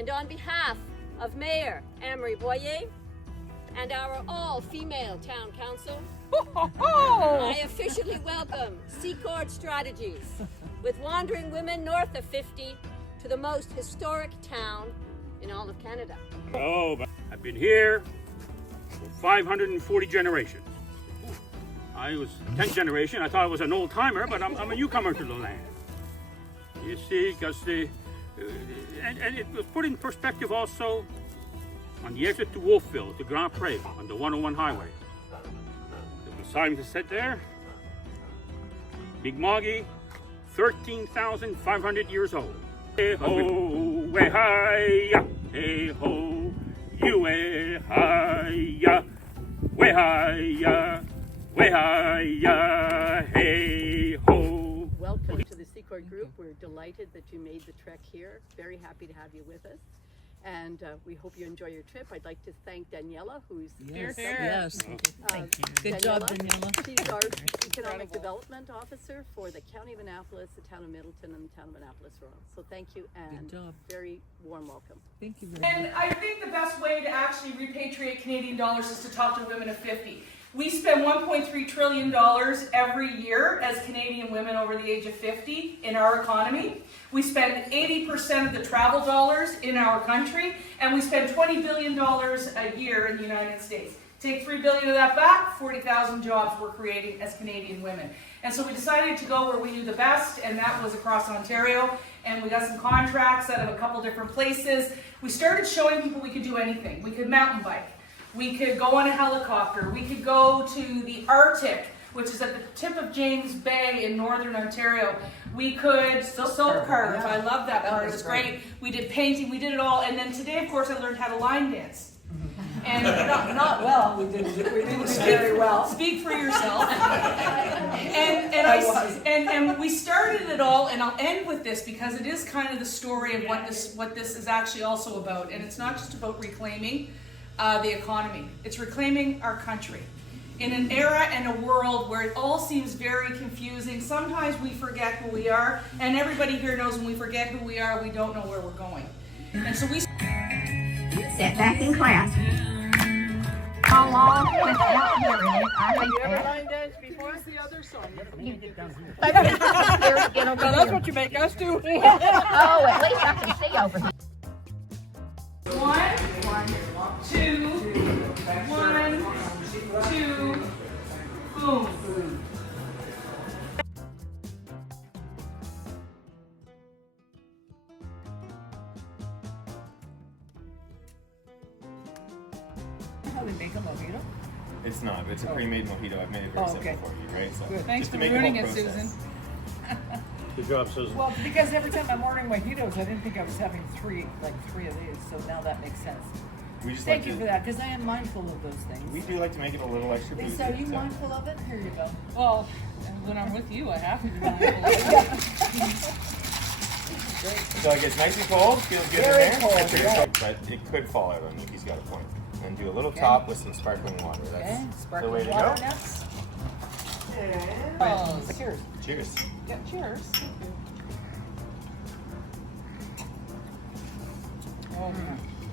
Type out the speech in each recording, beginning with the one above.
And on behalf of Mayor Anne-Marie Boyer and our all-female town council, I officially welcome Secord Strategies with wandering women north of 50 to the most historic town in all of Canada. Oh, but I've been here for 540 generations. I was 10th generation. I thought I was an old timer, but I'm a newcomer to the land. You see, because and it was put in perspective also on the exit to Wolfville, to Grand Pré, on the 101 highway. The sign that said there, Big Moggy, 13,500 years old. Hey ho, way hi-ya, hey ho, you way hi-ya, way hi-ya, way hi-ya, hey ho. Welcome to the Secord Group. We're delighted that you made the trek here. Very happy to have you with us. And we hope you enjoy your trip. I'd like to thank Daniela, who's Yes, here. yes. Thank you. Good job, Daniela. She's our Economic Development Officer for the County of Annapolis, the Town of Middleton, and the Town of Annapolis Royal. So thank you and Good job. very warm welcome. Thank you very much. And I think the best way to actually repatriate Canadian dollars is to talk to women of 50. We spend $1.3 trillion every year as Canadian women over the age of 50 in our economy. We spend 80% of the travel dollars in our country, and we spend $20 billion a year in the United States. Take $3 billion of that back, 40,000 jobs we're creating as Canadian women. And so we decided to go where we knew the best, and that was across Ontario. And we got some contracts out of a couple different places. We started showing people we could do anything. We could mountain bike. We could go on a helicopter. We could go to the Arctic, which is at the tip of James Bay in northern Ontario. We could silk carve. I love that part. It was great. We did painting. We did it all. And then today, of course, I learned how to line dance. And Not well. We didn't do it very well. Speak for yourself. and we started it all, and I'll end with this because it is kind of the story of what this is actually also about. And it's not just about reclaiming the economy. It's reclaiming our country. In an era and a world where it all seems very confusing, sometimes we forget who we are, and everybody here knows when we forget who we are, we don't know where we're going. And so we Sit back in class. How long without hearing it? I hate that. line dance before? What's the other song? That's what you make us do. Oh, at least I can see over here. 1, 2, 1, 2, boom. How we make a mojito? It's not, but it's a pre-made mojito. I've made it very simple for you, right? So Good. Thanks just to for make the whole ruining it, process. Susan. Good job, Susan. Well, because every time I'm ordering mojitos, I didn't think I was having three of these, so now that makes sense. We just Thank like you to, for that, because I am mindful of those things. We do like to make it a little extra boozy. Lisa, are you mindful of it? Here you go. Well, when I'm with you, I have to be mindful. So it gets nice and cold, feels good Very in there. cold, That's yeah. But it could fall out on you. He's got a point. And do a little top with some sparkling water. That's Okay, the way sparkling to water go. next. Oh, Cheers. Cheers. yeah, cheers. Oh,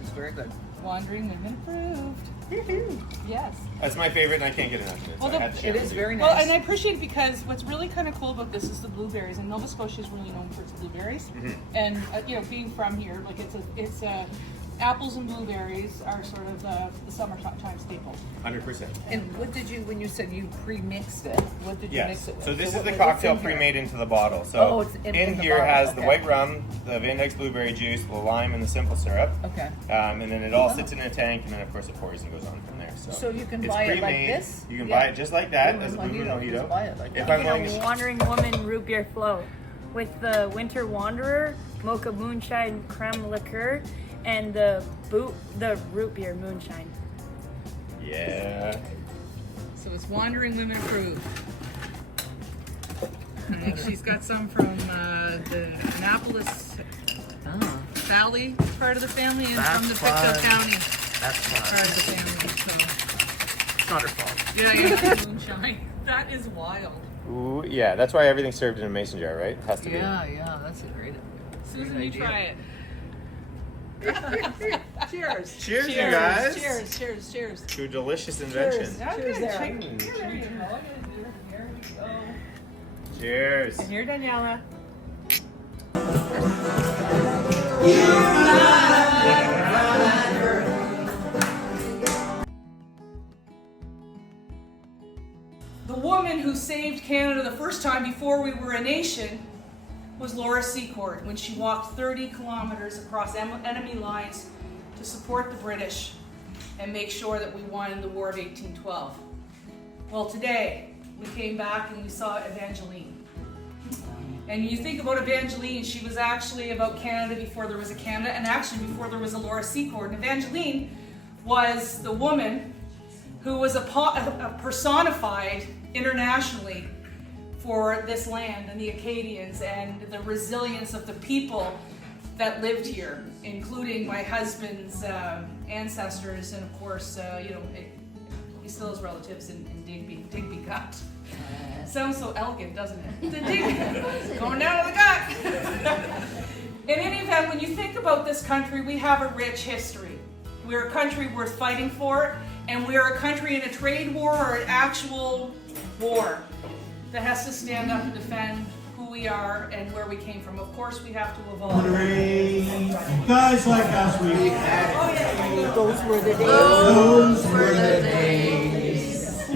It's very good. wandering women approved. Yes. That's my favorite, and I can't get enough of it. So Well, I had to share It with is you. very Well, nice. and I appreciate it because what's really kind of cool about this is the blueberries, and Nova Scotia is really known for its blueberries. And being from here, like it's apples and blueberries are sort of the summertime staple. 100%. And what did you, when you said you pre-mixed it, what did you Yes. mix it with? So this is what- the what's cocktail in here? pre-made into the bottle. So Oh, it's in the here bottle, has the okay. white rum, the Van Dyke's blueberry juice, the lime, and the simple syrup. Okay. And then it all sits in a tank, and then of course it pours and goes on from there. So you can it's buy it like pre-made. this? You can Yeah. buy it just like that Blue as a blue moon mojito, just mojito. buy it like If that. I'm willing to Wandering Woman root beer float with the Winter Wanderer, mocha moonshine creme liqueur, and the root beer moonshine. Yeah. So it's Wandering Women Approved. And she's got some from the Annapolis Valley part of the family and from the Pictou County part of the family. So. It's not her fault. Yeah. Moonshine. That is wild. Ooh, yeah. That's why everything's served in a mason jar, right? Has to be. Yeah, that's a great Susan, you idea. try it. Cheers. Cheers, you guys. Cheers, cheers, cheers. To a delicious invention. Cheers there. There you go. Here we go. Cheers. Here, Daniela. The woman who saved Canada the first time before we were a nation was Laura Secord when she walked 30 kilometers across enemy lines to support the British and make sure that we won the War of 1812. Well, today we came back and we saw Evangeline. And you think about Evangeline, she was actually about Canada before there was a Canada, and actually before there was a Laura Secord. And Evangeline was the woman who was a personified internationally for this land and the Acadians and the resilience of the people that lived here, including my husband's ancestors, and of course, he still has relatives in Digby Gut. Sounds so elegant, doesn't it? The Digby, going down to the gut. In any event, when you think about this country, we have a rich history. We're a country worth fighting for, and we're a country in a trade war or an actual war that has to stand up and defend who we are and where we came from. Of course, we have to evolve. Guys like us, we had it. Those were the days. Those were the days.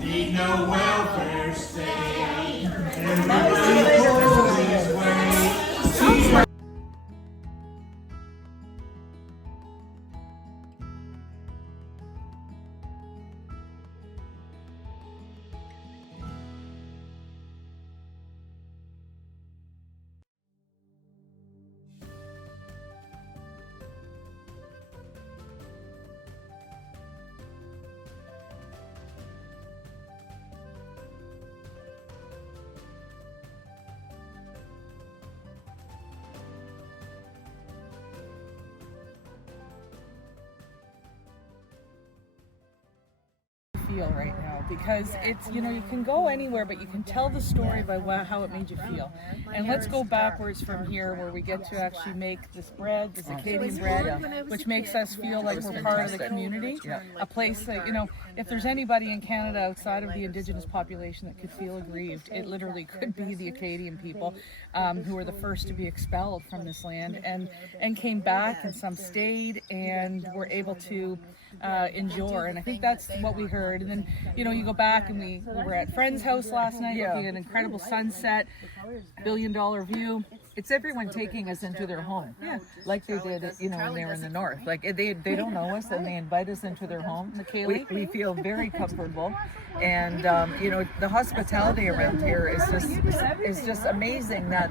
Need no welfare state. Everybody goes his way. Feel right now, because it's, you can go anywhere, but you can tell the story by how it made you feel. And let's go backwards from here, where we get to actually make this bread, this Acadian bread, which makes us feel like we're part of the community. A place that, if there's anybody in Canada outside of the Indigenous population that could feel aggrieved, it literally could be the Acadian people, who were the first to be expelled from this land and came back, and some stayed and were able to endure. And I think that's what we heard. And then, you go back, and we were at Friend's house last night, looking at an incredible sunset, $1 billion view. It's everyone taking us into their home, like they did, when they were in the north. Like they don't know us, and they invite us into their home. We feel very comfortable, and the hospitality around here is just amazing. That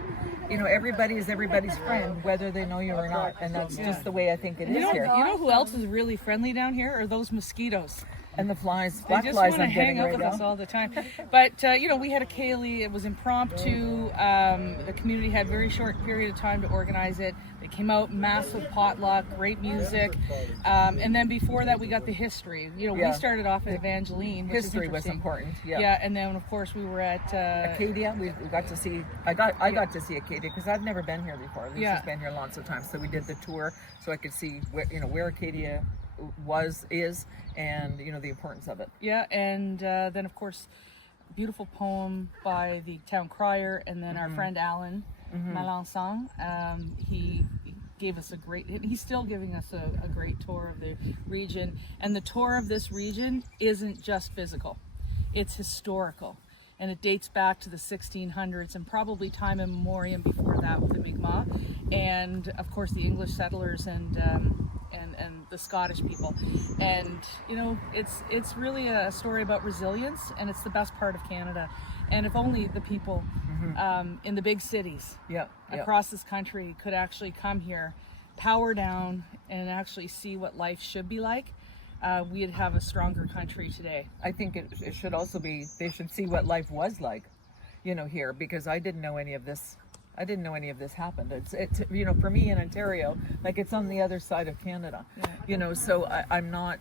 everybody is everybody's friend, whether they know you or not, and that's just the way I think it is here. You know who else is really friendly down here? Are those mosquitoes. And the flies, they just want to hang out with us all the time. But we had a Kaylee. It was impromptu. The community had a very short period of time to organize it. They came out, massive potluck, great music, and then before that we got the history. We started off at Evangeline. History was important. And then of course we were at Acadia. We got to see. I got to see Acadia because I've never been here before. Lisa's been here lots of times, so we did the tour so I could see where Acadia is, and the importance of it. And then of course beautiful poem by the town crier, and then our friend Alan Malençon, he gave us he's still giving us a great tour of the region. And the tour of this region isn't just physical, it's historical, and it dates back to the 1600s and probably time immemorial before that with the Mi'kmaq, and of course the English settlers and the Scottish people. And it's really a story about resilience, and it's the best part of Canada. And if only the people in the big cities across this country could actually come here, power down, and actually see what life should be like, we'd have a stronger country today. I think it should also be, they should see what life was like, here, because I didn't know any of this. I didn't know any of this happened. It's for me in Ontario, like it's on the other side of Canada, so I'm not,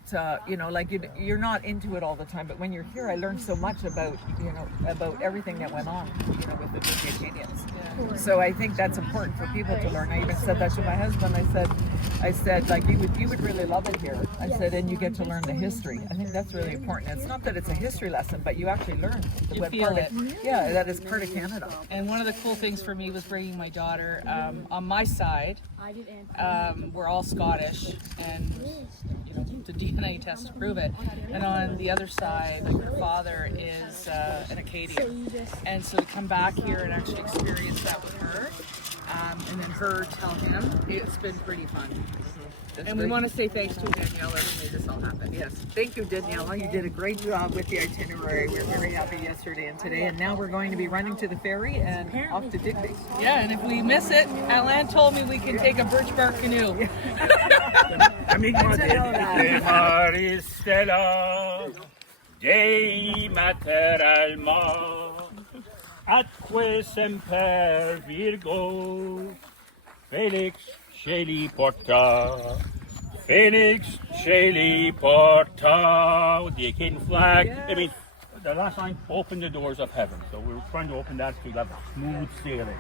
you're not into it all the time, but when you're here, I learned so much about everything that went on, with the Acadians. So I think that's important for people to learn. I even said that to my husband. I said like you would really love it here. I said, and you get to learn the history. I think that's really important. It's not that it's a history lesson, but you actually learn You what feel part it. yeah, that is part of Canada. And one of the cool things for me was bringing my daughter. On my side, we're all Scottish, and you know, the DNA test to prove it. And on the other side, like her father is an Acadian, and so to come back here and actually experience that with her, and then her tell him, it's been pretty fun. And we want to say thanks to Daniela who made this all happen. Yes, thank you, Daniela. You did a great job with the itinerary. We were very happy yesterday and today, and now we're going to be running to the ferry and off to Digby. Yeah, and if we miss it, Alan told me we can take a birch bark canoe. Maristella, Dei mater alma, atque semper Virgo, Felix Shelley Porta, Felix Shelley Porta, with the Acadian flag. Yes. I mean, the last line, open the doors of heaven. So we're trying to open that to have smooth sailing.